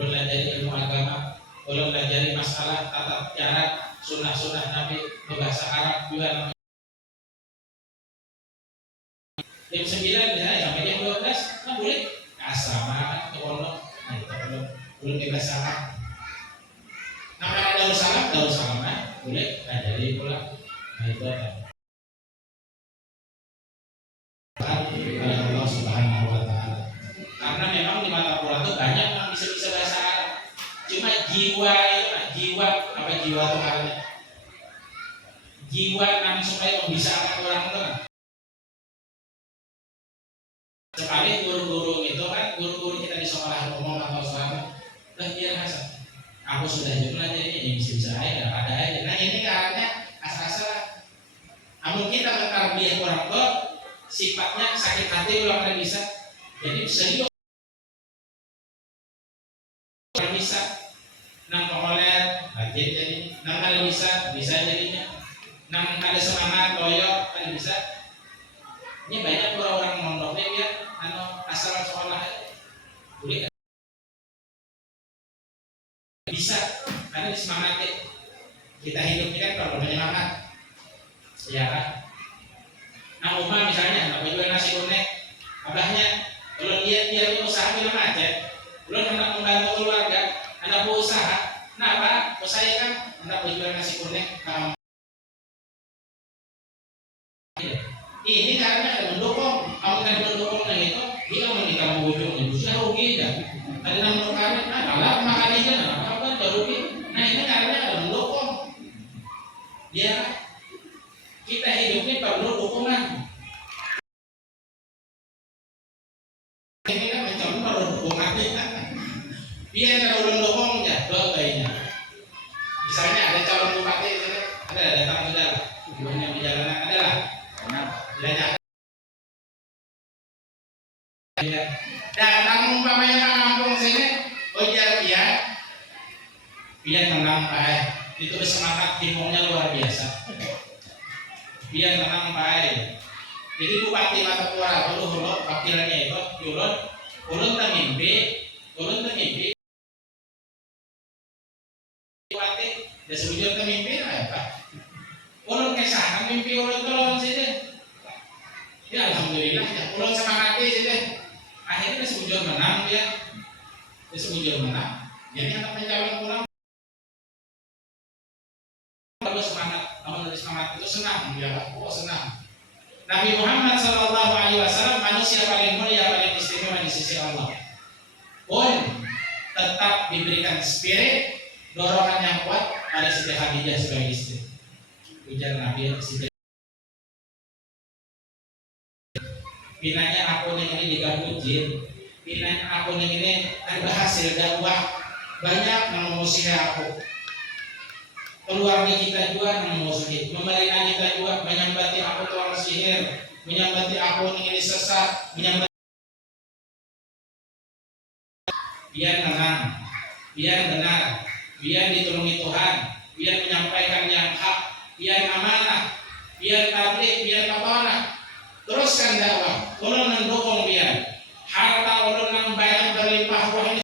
belum belajar ilmu agama, belum belajar masalah tata cara sunnah Nabi bahasa Arab juga. Jam 9 misalnya sampai jam 12 kan boleh ke asrama ke pondok. Nah itu belum bebas salam. Namanya Darussalam boleh jadi pulang. Nah itu ada. Oleh Allah Subhanahu wa Ta'ala. Karena memang di mata Quran itu banyak yang bisa bahasa Arab. Cuma jiwa itu jiwa Tuhan. Jiwa yang supaya membisarkan orang itu kan. Sekali guru-guru itu kan, guru-guru kita di sekolah umum atau sekolah udah biar Hasan. Aku sudah juga jadi bisa aja, ada aja. Nah ini karena asal-asalan. Namun kita mentarbiah orang tua sifatnya sakit hati belum ada bisa. Jadi serius bisa nang pengoler rajin jadi nang kali bisa jadinya nang ada semangat loyo kan bisa. Ini banyak orang-orang mondoknya biar asal sekolah boleh bisa karena disemangatin. Kita hidup ini kan perlu penyemangat ya kan. Nah Umar misalnya apa jual nasi kuning abahnya kalau dia usaha bilang aja belum hendak membantu keluarga anda berusaha. Nah Pak usaha kan hendak jual nasi kuning ini karena ada mendukung. Kalau kita mendukung yang itu dia menikah kamu ujungnya bisa rugi dan ada yang mendukung kalau makan aja apa rugi. Nah ini karena ada mendukung dia. Kita hidup ini perlu dukungan. Ini kan macam perlu dukungan biar kalau belum dukung ya baiknya. Misalnya ada calon bupati ada datang sudah hubungannya di jalanan adalah banyak. Datang umpamanya ke kampung sini, biar tenang Pak. Itu semangat timungnya luar biasa. Biar tenang Pak. Jadi bupati Matapura dulu wakilnya itu ulun temimpi. Bupati, dia sebujur temimpi lah Pak. Ulun kesana mimpi ulun tolong sini. Ya alhamdulillah ya ulun semangati sini. Akhirnya sebujur menang dia. Jadi anak mencalon pulang perlu semangat. Namun dari semangat itu senang ya. Senang. Nabi Muhammad SAW manusia paling mulia, paling istimewa di sisi Allah. Pun tetap diberikan spirit dorongan yang kuat pada Siti Khadijah sebagai istri. Ujar Nabi Siti. Pinanya aku ini diganggu jin. Pinanya aku ini berhasil dakwah banyak memusuhi aku. Keluarga kita juga memusuhi, pemerintah kita juga menyambati aku tukang sihir, menyambati aku ini sesat, menyambati. Biar tenang, biar benar, biar ditolongi Tuhan, biar menyampaikan yang hak, biar amanah, biar tabligh, biar kawanah. Teruskan dakwah, ulun mendukung biar harta ulun yang banyak berlimpah ruah ini.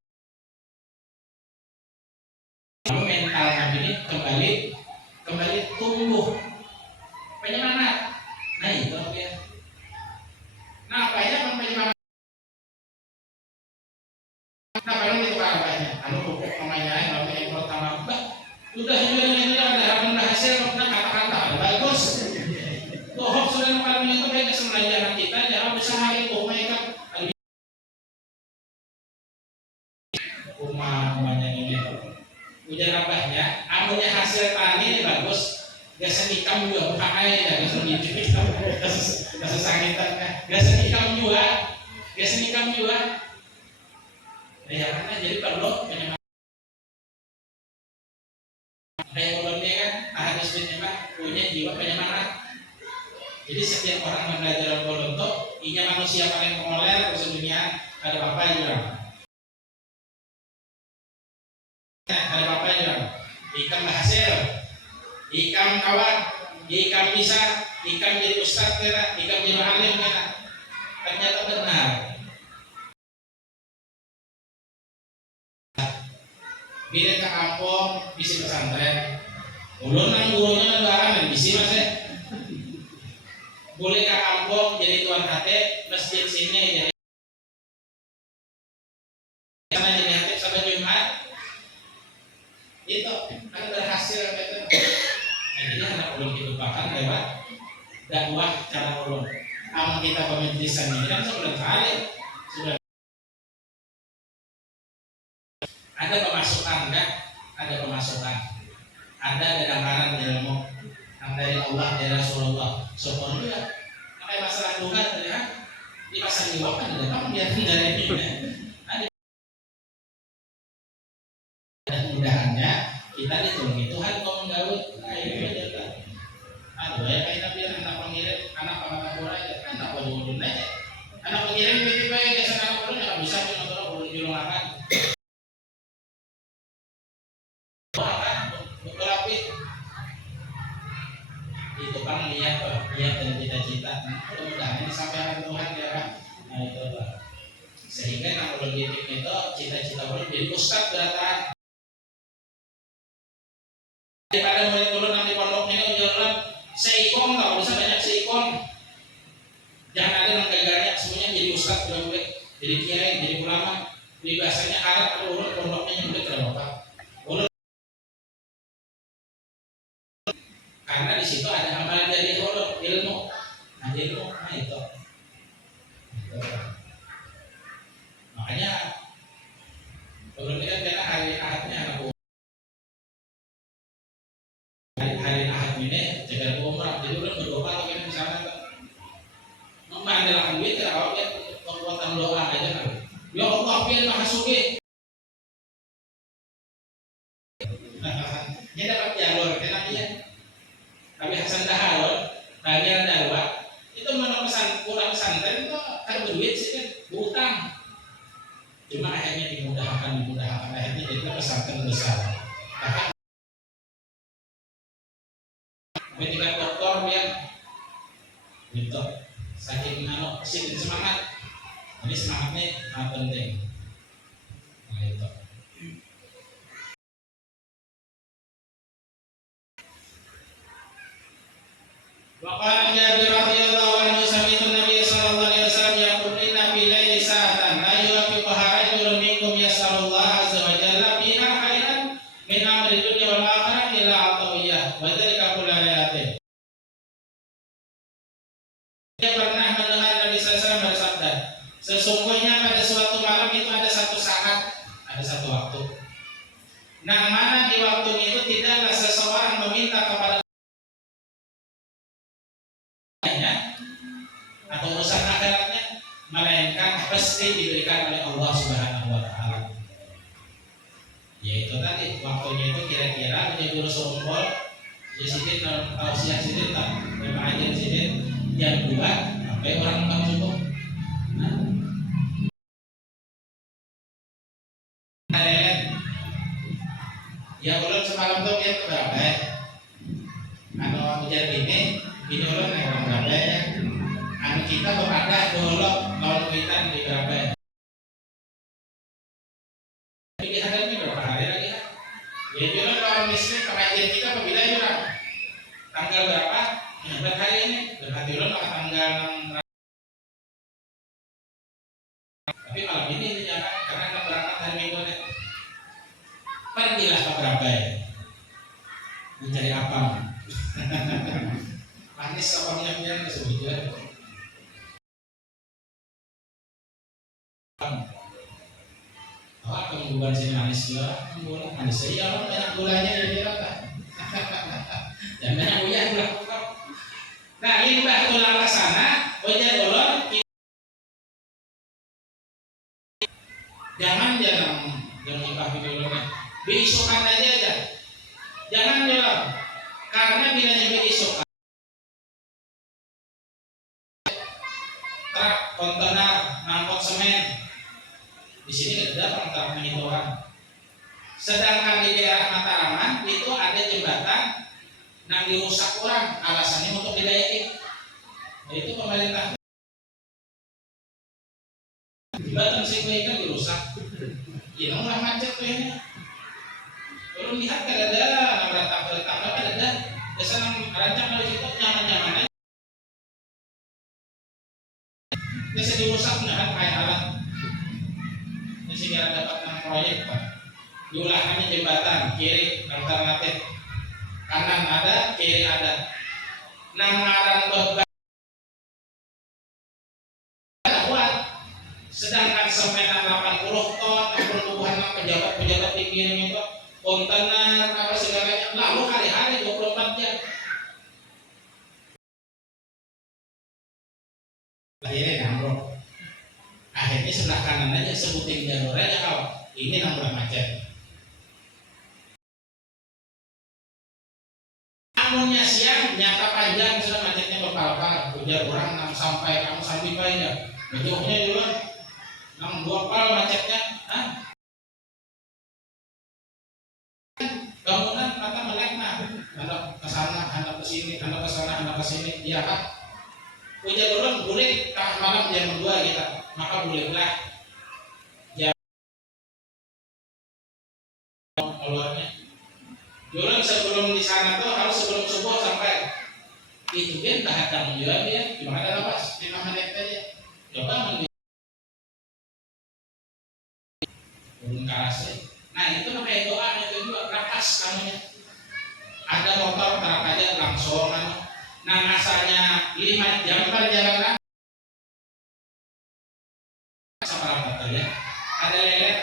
Mental Nabi ini kembali tumbuh penyemangat. Nah itu ya. Nah apanya penyemangat? Nah kalau itu apanya? Anu pupuk namanya yang pertama, udah ini ada harapan hasil, kata-kata bagus. Toh sudah kami itu baik kesenangan kita, jangan usaha itu mereka. Umumnya ini. Ujar abahnya, amunnya hasil tani ini bagus, gasan ikam juga bukan aja, gasan ikam, gasan sangitan, gasan ikam juga. Ya karena jadi perlu penyemangat. Kayak ulunnya kan, hadis bin Imam punya jiwa penyemangat. Jadi setiap orang yang belajar Golonto, inya manusia paling populer di dunia, ada apa juga? Ada apa juga? Ikan berhasil, ikan kawan, ikan bisa, ikan jadi ustadz kena, ikan jadi alim kena. Ternyata benar. Bila ke kampung, bisa pesantren. Ulun nang gurunya negara bisa mas ya. Boleh ke kampung jadi tuan hati, masjid sini jadi sana jadi hati sampai Jumat. Itu kan berhasil gitu. Nah, jadi anak ulun dilupakan lewat dakwah cara ulun. Amal kita pementisan ini kan sudah kali sudah ada pemasukan kan, ada pemasukan, ada gambaran ilmu yang dari Allah dari Rasulullah. Soalnya juga pakai masalah Tuhan ya, di masa diwakan ada kamu biar dari ini. Dan mudahannya kita ditolongi Tuhan kau menggawe. Nah ini aja kan. Aduh ya kayak nabi anak pengirim, anak pengacara ya kan anak penjualan aja. Anak pengirim tiba-tiba ya sana orang nggak bisa punya orang boleh julungan. Itu kan niat dan cita-cita. Mudah-mudahan disampaikan Tuhan ya kan. Nah itu Pak. Sehingga kalau politik itu cita-cita orang jadi ustad datang. Daripada murid turun nanti pondok ini ujaran seikon tau bisa banyak seikon. Jangan ada yang gagalnya semuanya jadi ustad boleh jadi kiai jadi ulama. Jadi bahasanya Arab ada urut pondoknya yang udah terbapak. Karena di situ ada amalan dari ulun ilmu, nah ilmu, nah itu. Makanya ulun ini kan karena hari Ahadnya anak hari Ahad ini jaga umrah, jadi ulun berdoa atau kita misalnya mengandalkan duit terawat ya kekuatan doa aja kan. Ya Allah biar maha suki. Dia dapat jalur karena dia Tapi Hasan Dahalon, bagian dakwah itu menurut kurang pesantren itu kan berduit sih kan berutang. Cuma akhirnya dimudahkan akhirnya jadi pesantren besar. Bahkan ketika doktor dia gitu saking sih semangat. Ini semangatnya sangat penting. Nah itu. Waqala Jabir radhiyallahu anhu sami'tu Nabi sallallahu alaihi wasallam yaqul inna fi laili sa'atan la yuwafiquha rajulun minkum yas'alullah azza wa jalla fiha khairan min amri dunya wal akhirah illa atawiyah wa dzalika kullu layatin. Dia pernah mendengar Nabi sallallahu alaihi wasallam bersabda, sesungguhnya pada suatu malam itu ada satu saat, ada satu waktu. Nah, mana di waktu itu tidaklah seseorang meminta kepada atau urusan akhiratnya melainkan pasti diberikan oleh Allah Subhanahu wa taala. Yaitu tadi waktunya itu kira-kira menjadi Rasulullah di sini tausiah sini tak mengajar sini jam 2 sampai orang makan cukup. Ya ulun semalam tuh dia berapa ya? Kalau ujar ini ulun naik berapa ya? Anu kita berada dolok lawan kuitan di berapa? Di hari ini berapa hari lagi? Ya juga lawan miskin pengajian kita apabila juga tanggal berapa? Ya, hari ini berarti ulun tanggal 6. Tapi malam ini jangan karena akan berangkat hari Minggu nih. Pergilah ke berapa ya? Mencari apa? Manis apanya yang disebutnya? Oh, kamu bukan sini manis juga, gula manis saja, orang banyak gulanya jadi apa? Dan banyak gula. Nah, ini udah tulang ke sana, wajah ulun. Jangan ipah ulunnya. Beisukan aja. Jangan jual, karena bila nyampe isokan. Di sini ada terang itu orang. Sedangkan di daerah Mataraman itu ada jembatan yang dirusak orang, alasannya untuk didayaiin. Nah, itu pemerintah. Jembatan Singkoi kan dirusak. Ya lah macet tuh ya. Kalau lihat kan ada retak-retak apa ada desa yang rancang dari situ nyaman-nyaman aja. Desa dirusak kan kayak alat. Jadi biar dapat proyek Pak. Diulahkannya jembatan kiri alternatif, kanan ada, kiri ada. Nangaran beban kuat. Sedangkan semenan 80 ton pertumbuhan pejabat-pejabat tinggi itu kontainer apa segalanya lalu hari-hari 24 jam. Akhirnya ngambruk. Akhirnya sebelah kanan aja sebutin jalur aja kalau ini nambah macet. Amunnya siang nyata panjang sudah macetnya berpal-pal. Ujar orang 6 sampai kamu sampai panjang. Bejoknya juga 6 pal macetnya. Bangunan kata melek nah, hendak ke sana, hendak ke sini, hendak ke sana, hendak ke sini. Iya Pak. Ujar orang boleh tak malam jam 2 kita. Maka bolehlah jam keluarnya. Orang sebelum di sana tuh harus sebelum subuh sampai itu kan tak tanggung jawab ya. Gimana lepas 5 menit aja. Coba mandi. Kasih. Nah itu namanya doa yang kedua rakas namanya. Ada motor tarak aja langsung nah asalnya 5 jam perjalanan sama apa ya. Ada lelet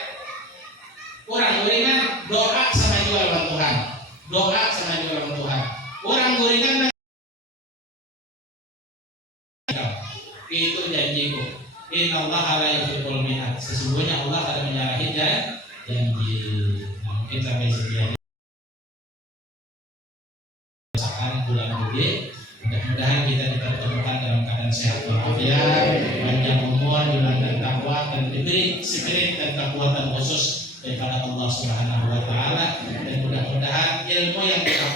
kurang gorengan doa sama jual bantuan. Doa sama jual bantuan. Kurang gorengan itu janjiku. Innallaha la yuhibbul mi'ad. Sesungguhnya Allah tidak menyalahi janji. Nah, mungkin sampai sekian. Bulan Juli, mudah-mudahan kita dipertemukan dalam keadaan sehat walafiat, panjang umur, dan takwa, dan diberi spirit dan kekuatan khusus daripada Allah Subhanahu wa Ta'ala, dan mudah-mudahan ilmu yang kita